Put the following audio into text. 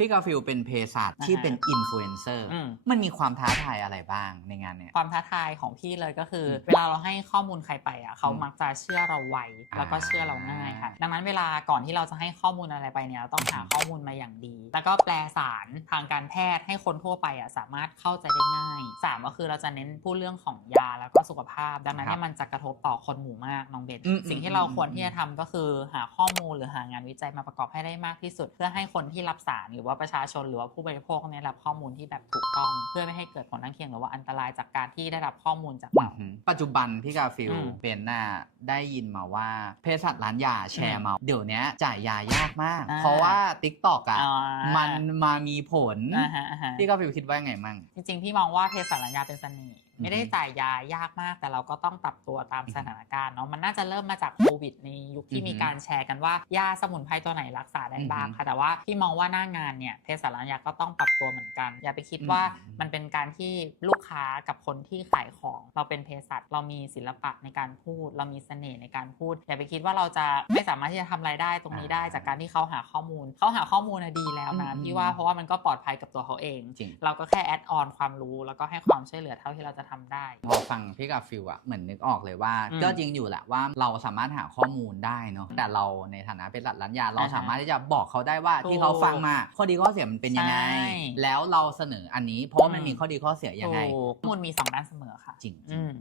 พี่กาฟิลเป็นเภสัชที่อ่าฮะเป็นอินฟลูเอนเซอร์อืม มันมีความท้าทายอะไรบ้างในงานเนี้ยความท้าทายของพี่เลยก็คืออมเวลาเราให้ข้อมูลใครไปอะเขาอืมมักจะเชื่อเราไวแล้วก็เชื่อเราง่ายค่ะ ดังนั้นเวลาก่อนที่เราจะให้ข้อมูลอะไรไปเนี่ยเราต้องหาข้อมูลมาอย่างดี แล้วก็แปลสารทางการแพทย์ให้คนทั่วไปอะสามารถเข้าใจได้ง่ายสามก็คือเราจะเน้นพูดเรื่องของยาแล้วก็สุขภาพ ดังนั้นเนี่ยมันจะกระทบต่อคนหมู่มากน้องเบนอืมสิ่งที่เราอืมควรที่จะทำก็คือหาข้อมูลหรือหางานวิจัยมาประกอบให้ได้มากที่สุด เพื่อให้คนที่รับสารหรือว่าประชาชนหรือว่าผู้บริโภคเนี่ยรับข้อมูลที่แบบถูกต้อง เพื่อไม่ให้เกิดผลข้างเคียงหรือว่าอันตรายจากการที่ได้รับข้อมูลจากอืเราอหือปัจจุบันพี่กาฟิลอืมเป็นน่ะได้ยินมาว่าเภสัชร้านยาแชร์มาเดี๋ยวเนี้ยจ่ายยายากมาก อ่า เพราะว่า t ิ k t o k อะอ่ามัมันมามีผล อ่าฮะอ่าฮะ พี่กาฟิลคิดว่าไงมั่ง จริงๆ พี่มองว่าเภสัชยาเป็นเสน่ห์ ไม่ได้อือฮึจ่ายยายากมาก แต่เราก็ต้องปรับตัวตามสถานการณ์เนาะมันน่าจะเริ่มมาจากโควิดในยุคที่อือฮึมีการแชร์กันว่ายาสมุนไพรตัวไหนรักษาได้บ้างอือฮึค่ะแต่ว่าพี่มองว่าหน้างานเนี่ยเภสัชยาก็ต้องปรับตัวเหมือนกัน อย่าไปคิดว่าอืมมันเป็นการที่ลูกค้ากับคนที่ขายของ เราเป็นเภสัชเรามีศิลปะในการพูด เรามีเสน่ห์ในการพูด อย่าไปคิดว่าเราจะไม่สามารถที่จะทำรายได้ตรงนี้ได้ จากการที่เขาหาข้อมูลเขาหาข้อมูลน่ะดีแล้วนะอืมพี่ว่าเพราะว่ามันก็ปลอดภัยกับตัวเขาเองจริงเราก็แค่แอดออนความรู้แล้วก็ให้ความช่วยเหลือเท่าที่เราจะทำได้ พอฟังพี่กาฟิลอะเหมือนนึกออกเลยว่าอืมก็จริงอยู่แหละว่าเราสามารถหาข้อมูลได้เนาะแต่เราในฐานะเป็นหลัดร้านยาเราอ่าฮะสามารถที่จะบอกเขาได้ว่าถูกที่เขาฟังมาข้อดีข้อเสียมันเป็นยังไงใช่แล้วเราเสนออันนี้เพราะว่ามันอืมมีข้อดีข้อเสียยังไงถูกข้อมูลมีสองด้านเสมอค่ะ จริงอืม